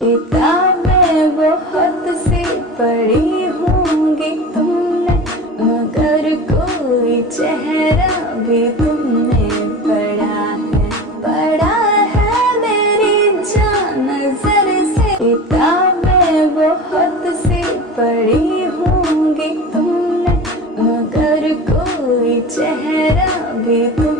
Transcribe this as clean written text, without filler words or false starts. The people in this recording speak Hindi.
किताबें बहुत सी पढ़ी होंगी तुमने, मगर कोई चेहरा भी तुमने पढ़ा है मेरी जान नजर से। किताबें बहुत सी पढ़ी होंगी तुमने, मगर कोई चेहरा भी तुमने